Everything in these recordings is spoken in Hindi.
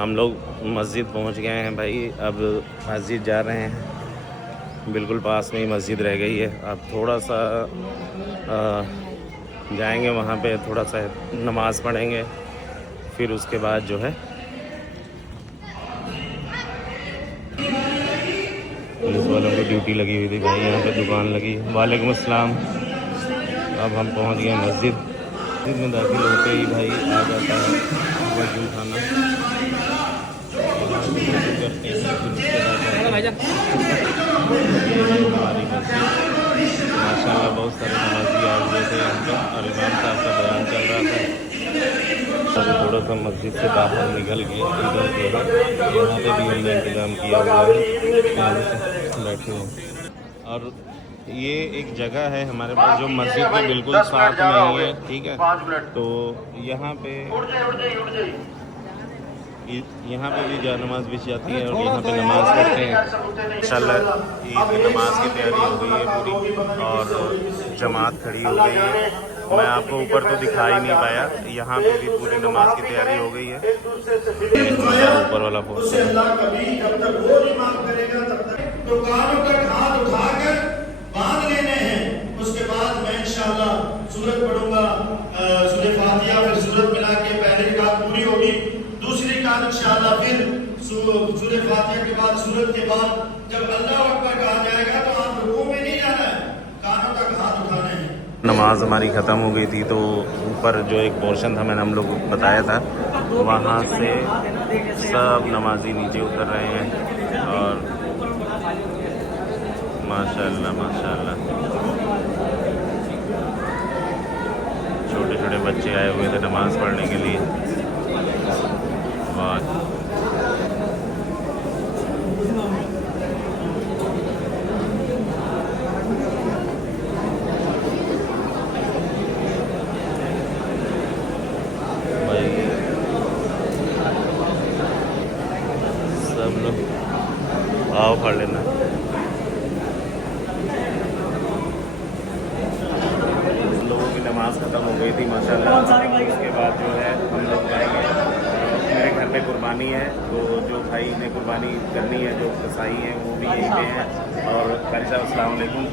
हम लोग मस्जिद पहुंच गए हैं भाई। अब मस्जिद जा रहे हैं, बिल्कुल पास में ही मस्जिद रह गई है। अब थोड़ा सा जाएंगे वहाँ पे, थोड़ा सा नमाज़ पढ़ेंगे, फिर उसके बाद जो है पुलिस वालों की ड्यूटी लगी हुई थी भाई, यहाँ पे दुकान लगी। वालेकुम अस्सलाम। अब हम पहुँच गए मस्जिद। मस्जिद में दाखिल होते ही भाई आ जाता है वजू खाना, करते हैं, फिर उसके बाद हमारी मस्जिद माशाल्लाह बहुत सारे नमाजी आए हुए थे यहाँ पे, और इमाम साहब का बयान चल रहा था। अभी थोड़ा सा मस्जिद से बाहर निकल के इधर जो है यहाँ पे भी हमने इंतज़ाम किया हुआ है, यहाँ से बैठे हैं। और ये एक जगह है हमारे पास जो मस्जिद के बिल्कुल साथ में ही है, ठीक है। तो यहाँ पे भी जा नमाज बिछ जाती है और यहाँ पे नमाज़ पढ़ते हैं। इंशाल्लाह ईद की नमाज की तैयारी हो गई है पूरी, और जमात खड़ी हो गई है। मैं आपको ऊपर तो दिखा ही नहीं पाया, यहाँ पे भी पूरी नमाज की तैयारी हो गई है। ऊपर वाला बांध लेने हैं। उसके बाद मैं इंशाअल्लाह सूरत पढ़ूंगा, सूरह फातिहा, फिर सूरत मिला के पहली रकात पूरी होगी, दूसरी रकात इंशाअल्लाह फिर सूरह फातिहा के बाद, सूरत के बाद जब अल्लाहू अकबर कहा जाएगा तो आप रुकू में नहीं जाना है, कानों तक हाथ उठाने हैं। नमाज हमारी ख़त्म हो गई थी, तो ऊपर जो एक पोर्शन था मैंने हम लोग को बताया था, वहाँ से सब नमाजी नीचे उतर रहे हैं। और माशाल्लाह माशाल्लाह छोटे छोटे बच्चे आए हुए थे नमाज़ पढ़ने के लिए। वाह, सब लोग आओ पढ़ लेना। लोगों की नमाज ख़त्म हो गई थी माशाल्लाह। उसके बाद जो है हम लोग जाएंगे, मेरे घर पे कुर्बानी है, तो जो भाई ने कुर्बानी करनी है, जो कसाई हैं वो भी यहीं पे हैं। और भाई साहब अस्सलाम वालेकुम।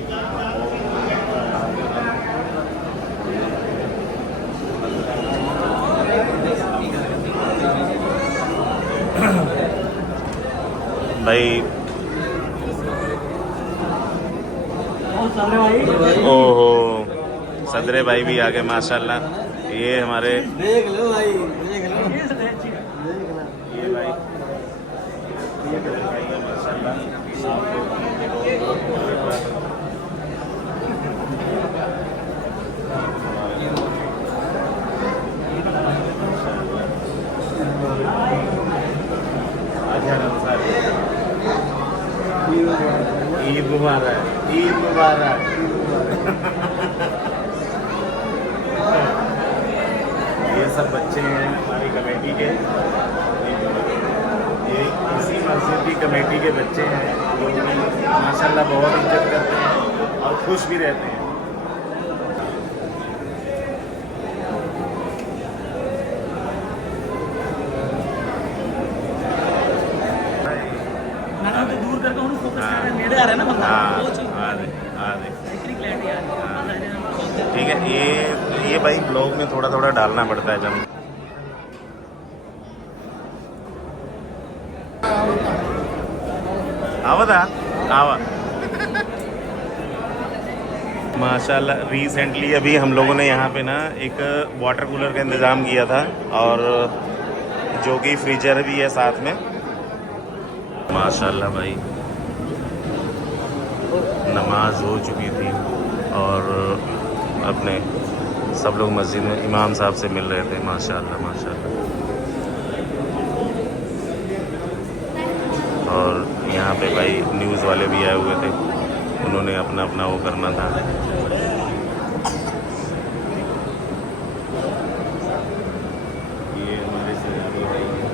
भाई ओहो, सदरे भाई भी आ गए माशाल्लाह। ये हमारे देख लो भाई, देख लो ये भाई, ये भाई है माशाल्लाह। ईद मुबारक, ईद मुबारक। ये सब बच्चे हैं हमारी कमेटी के, ये इसी मस्जिद की कमेटी के बच्चे हैं, जो माशाल्लाह बहुत इज्जत करते हैं और खुश भी रहते हैं। ठीक है, ये भाई ब्लॉग में थोड़ा थोड़ा डालना पड़ता है जब। आवा आवा माशाल्लाह। रिसेंटली अभी हम लोगों ने यहाँ पे ना एक वाटर कूलर का इंतज़ाम किया था, और जो कि फ्रीजर भी है साथ में माशाल्लाह। भाई नमाज हो चुकी थी और अपने सब लोग मस्जिद में इमाम साहब से मिल रहे थे माशाल्लाह माशाल्लाह। और यहाँ पे भाई न्यूज़ वाले भी आए हुए थे, उन्होंने अपना अपना वो करना था। ये हमारे सैलानी भाई हैं,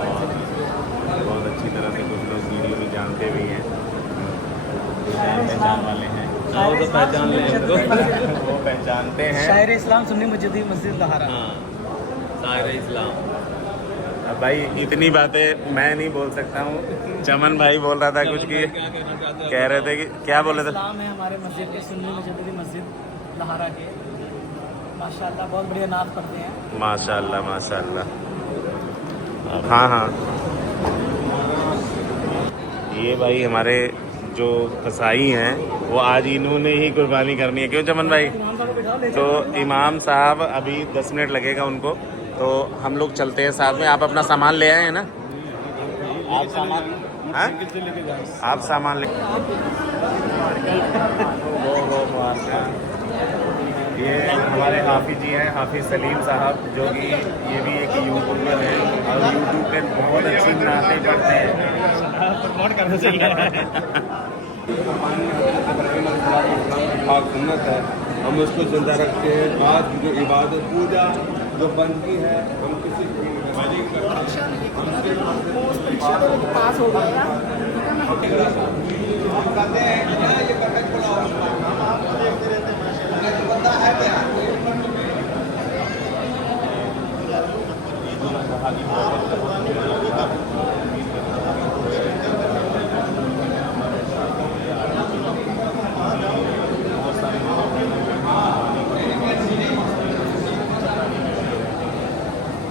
और बहुत अच्छी तरह से कुछ लोग वीडियो भी जानते भी हैं, पहचान वाले हैं, तो पहचान लें वो पहचानते हैं। शायर इस्लाम सुन्नी मस्जिद लहारा। हाँ, शायर इस्लाम अब भाई इतनी बातें मैं नहीं बोल सकता हूँ। चमन भाई बोल रहा था कुछ कि कह रहे थे कि क्या बोल रहे थे। इस्लाम है हमारे मस्जिद के सुन्नी मजदूरी मस्जिद लहारा के, माशाल्लाह बहुत बढ़िया नात पढ़ते हैं। माशाल्लाह माशाल्लाह। हाँ हाँ, ये भाई हमारे जो कसाई हैं वो आज इन्होंने ही कुर्बानी करनी है, क्यों चमन भाई? इमाम साहब को बिठाओ, ले तो चलो। इमाम साहब अभी 10 मिनट लगेगा उनको, तो हम लोग चलते हैं साथ में। आप अपना सामान ले आए हैं ना? आप सामान, हाँ? आप सामान ले। ये हमारे हाफिज जी हैं, हाफिज सलीम साहब, जो कि ये भी एक यूट्यूबर है और यूट्यूब पे बहुत अच्छी नातें पढ़ते हैं। प्रमोट करना चाहिए। खाक सुन्नत है, हम उसको जिंदा रखते हैं। आज की जो इबादत पूजा जो बंदगी है, हम किसी पास हो गया।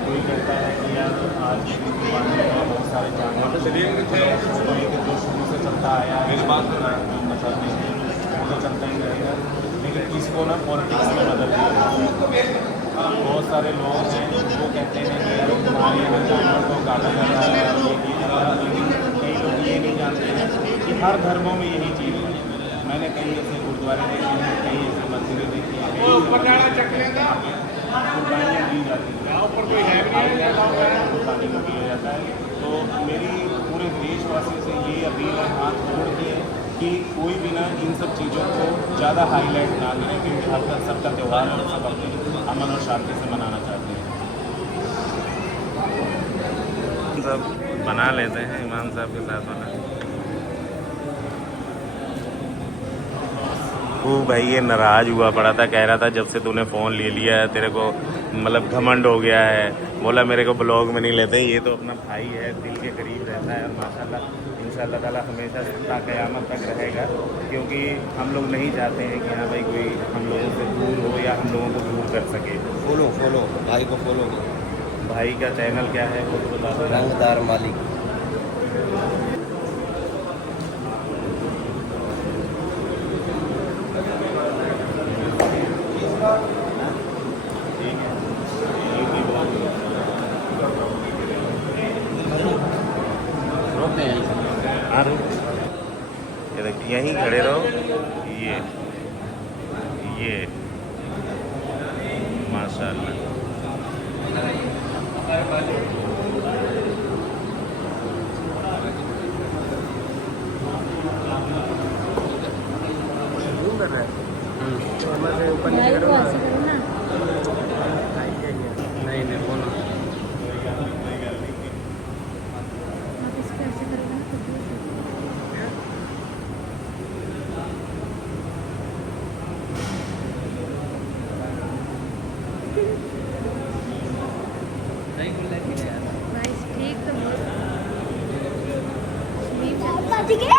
कोई कहता है कि यार आज की दुकान में बहुत सारे जानवर को लेकर जो शुरू से चलता आया है, मेरी बात सुना है, जो मसला है वो तो चलता ही रहेगा, लेकिन इसको ना पॉलिटिक्स में बदल दिया। बहुत सारे लोग हैं वो कहते हैं कि यार हमारे यहाँ जानवर को काटा जा रहा है, ये किया जा रहा है, लेकिन कई लोग ये नहीं जानते हैं कि हर धर्मों में यही चीज़ है। मैंने कई ऐसे गुरुद्वारे देखे हैं, कई ऐसे मस्जिदें देखी हैं, कुर्बानियाँ दी जाती हैं, कुर्बानी को किया जाता है। तो मेरी पूरे देशवासियों से ये अपील है हाथ जोड़ के कि कोई भी ना इन सब चीज़ों को ज़्यादा हाईलाइट ना करें, क्योंकि हर सबका त्यौहार है और सब अपने अमन और शांति से मनाना चाहते हैं। सब बना लेते हैं इमाम साहब के साथ बना। वो भाई ये नाराज़ हुआ पड़ा था, कह रहा था जब से तूने फ़ोन ले लिया है तेरे को मतलब घमंड हो गया है, बोला मेरे को ब्लॉग में नहीं लेते। ये तो अपना भाई है, दिल के करीब रहता है और माशाल्लाह इंशाअल्लाह ताला हमेशा ता क़यामत तक रहेगा, क्योंकि हम लोग नहीं चाहते हैं कि हाँ भाई कोई हम लोगों से दूर हो या हम लोगों को दूर कर सके। फॉलो भाई को फॉलो। भाई का चैनल क्या है वो तो बता दो। रंगदार मालिक। ये देखिए यहीं खड़े रहो। ये माशाल्लाह। भाई को ऐसे करो ना। नहीं बोलो। आप इसको ऐसे करोगे ना तो गाइस ठीक तो ठीक है।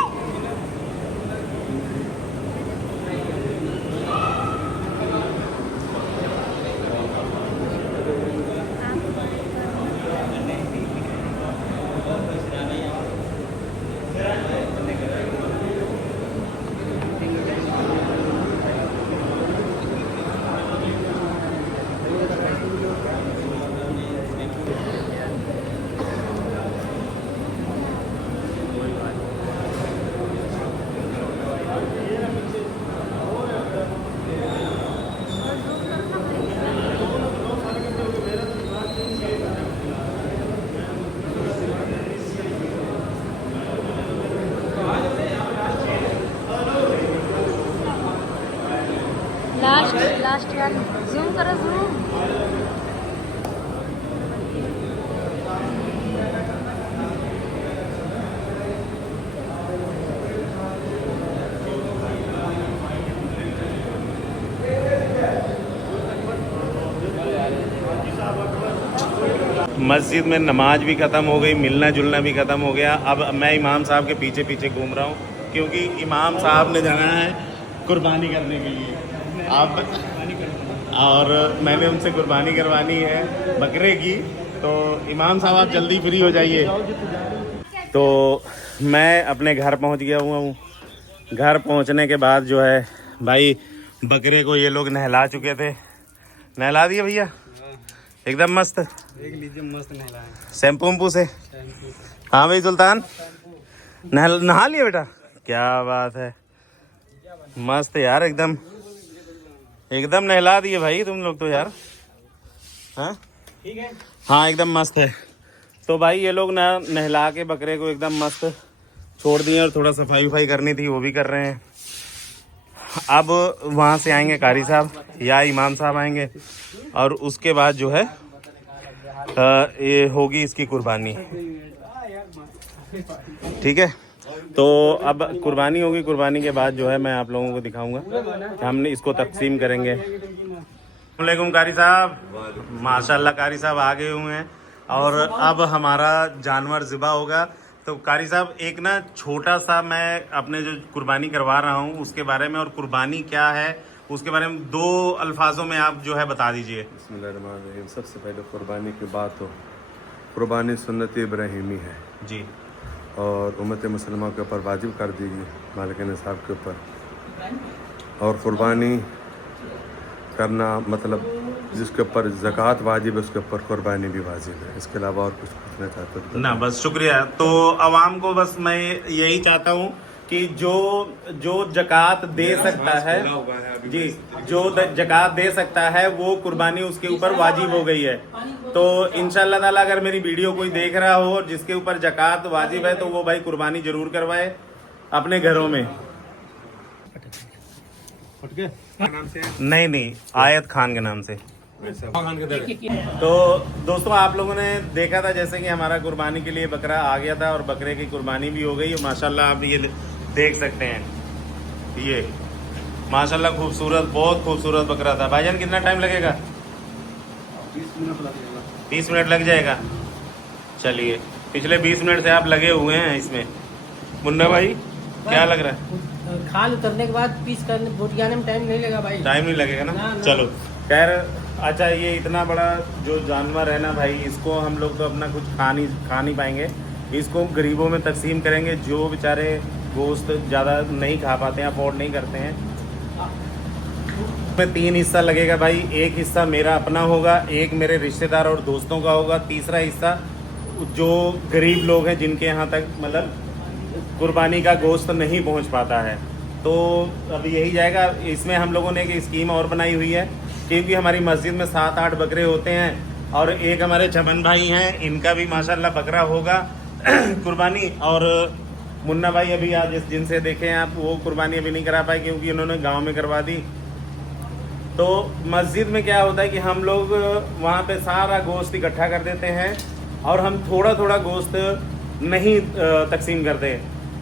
लास्ट वन जूम करो जूम। मस्जिद में नमाज भी ख़त्म हो गई, मिलना जुलना भी ख़त्म हो गया। अब मैं इमाम साहब के पीछे पीछे घूम रहा हूँ क्योंकि इमाम साहब ने जाना है कुर्बानी करने के लिए। अब और मैंने उनसे कुर्बानी करवानी है बकरे की, तो इमाम साहब आप जल्दी फ्री हो जाइए। तो मैं अपने घर पहुँच गया हुआ हूँ। घर पहुँचने के बाद जो है भाई बकरे को ये लोग नहला चुके थे। नहला दिए भैया एकदम मस्त, देख लीजिए मस्त नहलाए शैम्पू वम्पू से। हाँ भाई सुल्तान नहा लिया बेटा, क्या बात है, मस्त यार, एकदम एकदम नहला दिए भाई तुम लोग तो यार। हाँ ठीक है। हाँ एकदम मस्त है। तो भाई ये लोग ना नहला के बकरे को एकदम मस्त छोड़ दिए और थोड़ा सफाई वफाई करनी थी वो भी कर रहे हैं। अब वहाँ से आएंगे कारी साहब या इमाम साहब आएंगे और उसके बाद जो है ये होगी इसकी कुर्बानी। ठीक है, तो अब कुर्बानी होगी, कुर्बानी के बाद जो है मैं आप लोगों को दिखाऊंगा कि हमने इसको तकसीम करेंगे। वालेकुम कारी साहब, माशाल्लाह कारी साहब आ गए हुए हैं और अब हमारा जानवर ज़िबा होगा। तो कारी साहब एक ना छोटा सा मैं अपने जो कुर्बानी करवा रहा हूँ उसके बारे में और कुर्बानी क्या है उसके बारे में 2 अल्फाजों में आप जो है बता दीजिए। बिस्मिल्लाहिर्रहमानिर्रहीम। सबसे पहले कुर्बानी की बात हो, कुर्बानी सुन्नत इब्राहिमी है जी, और उम्मत मुसलमान के ऊपर वाजिब कर दी गई मालिक निसाब के ऊपर। और कुर्बानी करना मतलब जिसके ऊपर ज़कात वाजिब है उसके ऊपर कुर्बानी भी वाजिब है। इसके अलावा और कुछ पूछना चाहते हो ना बस शुक्रिया। तो आवाम को बस मैं यही चाहता हूँ कि जो जकात दे सकता है जी, जो जकात दे सकता है वो कुर्बानी उसके ऊपर वाजिब हो गई है। तो इंशाल्लाह ताला अगर मेरी वीडियो कोई देख रहा हो और जिसके ऊपर जकात वाजिब है तो वो भाई कुर्बानी जरूर करवाए अपने घरों में। नहीं, आयत खान के नाम से। तो दोस्तों आप लोगों ने देखा था जैसे कि हमारा कुर्बानी के लिए बकरा आ गया था और बकरे की कुर्बानी भी हो गई और माशाल्लाह आप ये देख सकते हैं, ये माशाल्लाह खूबसूरत, बहुत खूबसूरत बकरा था। भाईजान कितना टाइम लगेगा? 20 मिनट लग जाएगा। चलिए, पिछले 20 मिनट से आप लगे हुए हैं इसमें। मुन्ना भाई क्या लग रहा है? खाल उतरने के बाद पीस करने बोटियाने में टाइम नहीं लगेगा भाई, टाइम नहीं लगेगा ना? ना। चलो खैर, अच्छा ये इतना बड़ा जो जानवर है ना भाई, इसको हम लोग तो अपना कुछ खा नहीं पाएंगे, इसको गरीबों में तकसीम करेंगे जो बेचारे गोश्त ज़्यादा नहीं खा पाते हैं, अफोर्ड नहीं करते हैं। में 3 हिस्सा लगेगा भाई, एक हिस्सा मेरा अपना होगा, एक मेरे रिश्तेदार और दोस्तों का होगा, तीसरा हिस्सा जो गरीब लोग हैं जिनके यहाँ तक मतलब कुर्बानी का गोश्त नहीं पहुँच पाता है, तो अब यही जाएगा। इसमें हम लोगों ने एक स्कीम और बनाई हुई है क्योंकि हमारी मस्जिद में 7-8 बकरे होते हैं और एक हमारे चमन भाई हैं, इनका भी माशाल्लाह बकरा होगा कुर्बानी। और मुन्ना भाई अभी आज जिनसे देखें आप, वो कुर्बानी अभी नहीं करा पाए क्योंकि उन्होंने गांव में करवा दी। तो मस्जिद में क्या होता है कि हम लोग वहाँ पे सारा गोश्त इकट्ठा कर देते हैं और हम थोड़ा थोड़ा गोश्त नहीं तकसीम करते।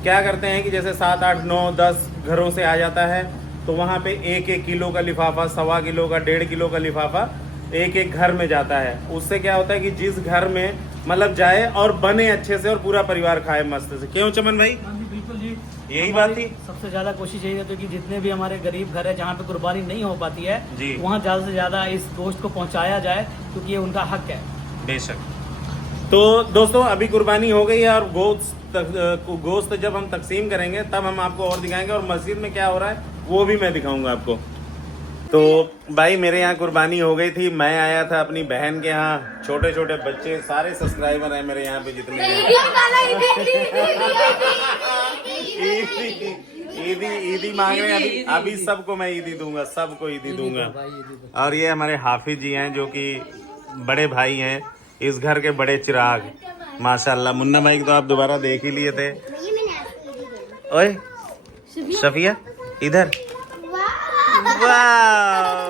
क्या करते हैं कि जैसे 7, 8, 9, 10 घरों से आ जाता है तो वहाँ पे 1-1 किलो का लिफाफा, 1.25 किलो का, 1.5 किलो का लिफाफा एक घर में जाता है। उससे क्या होता है कि जिस घर में मतलब जाए और बने अच्छे से और पूरा परिवार खाए मस्त से। क्यों चमन भाई? हाँ जी बिल्कुल जी, यही बात थी। सबसे ज्यादा कोशिश यही रहती है कि जितने भी हमारे गरीब घर है जहाँ पे कुर्बानी नहीं हो पाती है जी, वहाँ ज्यादा से ज्यादा इस गोश्त को पहुँचाया जाए क्योंकि ये उनका हक है। बेशक। तो दोस्तों अभी कुर्बानी हो गई है और गोश्त जब हम तकसीम करेंगे तब हम आपको और दिखाएंगे और मस्जिद में क्या हो रहा है वो भी मैं दिखाऊंगा आपको। तो भाई मेरे यहाँ कुर्बानी हो गई थी, मैं आया था अपनी बहन के यहाँ, छोटे छोटे बच्चे सारे सब्सक्राइबर हैं मेरे यहाँ पे जितने ईदी मांग रहे हैं। अभी सबको मैं ईदी दूंगा, सबको ईदी दूंगा। और ये हमारे हाफिज जी हैं जो कि बड़े भाई हैं, इस घर के बड़े चिराग माशाल्लाह। मुन्ना भाई तो आप दोबारा देख ही लिए थे। ओए शफिया इधर, वाह,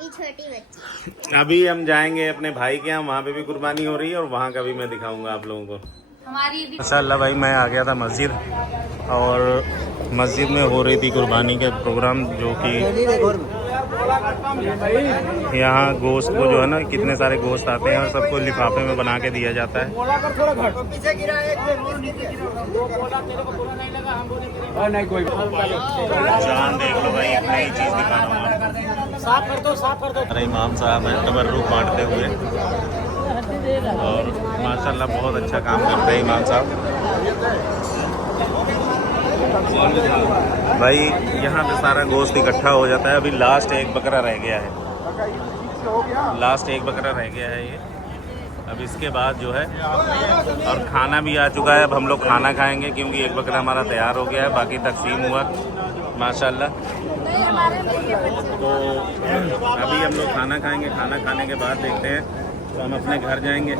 ये छोटी बच्ची। अभी हम जाएंगे अपने भाई के यहाँ, वहाँ पे भी कुर्बानी हो रही है और वहाँ का भी मैं दिखाऊंगा आप लोगों को। माशाल्लाह भाई मैं आ गया था मस्जिद और मस्जिद में हो रही थी कुर्बानी के प्रोग्राम जो कि यहाँ गोश्त को जो है ना कितने सारे गोश्त आते हैं और सबको लिफाफे में बना के दिया जाता है। जान देख लो भाई, एक नई चीज़ दिखा रहा हूँ आपको। साफ कर दो। अरे इमाम साहब हैं तबर्रुक बांटते हुए, और माशाल्लाह बहुत अच्छा काम करते हैं इमाम साहब। भाई यहाँ पे सारा गोश्त इकट्ठा हो जाता है। अभी लास्ट एक बकरा रह गया है, लास्ट एक बकरा रह गया है ये। अब इसके बाद जो है, और खाना भी आ चुका है। अब हम लोग खाना खाएंगे क्योंकि एक बकरा हमारा तैयार हो गया है, बाकी तकसीम हुआ माशाल्लाह। तो अभी हम लोग खाना खाएंगे, खाना खाने के बाद देखते हैं तो हम अपने घर जाएंगे।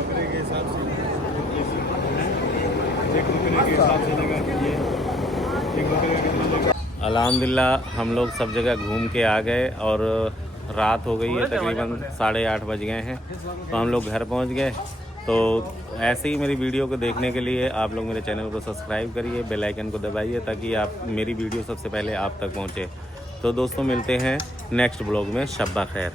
अल्हम्दुलिल्लाह हम लोग सब जगह घूम के आ गए और रात हो गई है, तकरीबन 8:30 बज गए हैं, तो हम लोग घर पहुंच गए। तो ऐसे ही मेरी वीडियो को देखने के लिए आप लोग मेरे चैनल को सब्सक्राइब करिए, बेल आइकन को दबाइए ताकि आप मेरी वीडियो सबसे पहले आप तक पहुंचे। तो दोस्तों मिलते हैं नेक्स्ट ब्लॉग में। शब्बा खैर।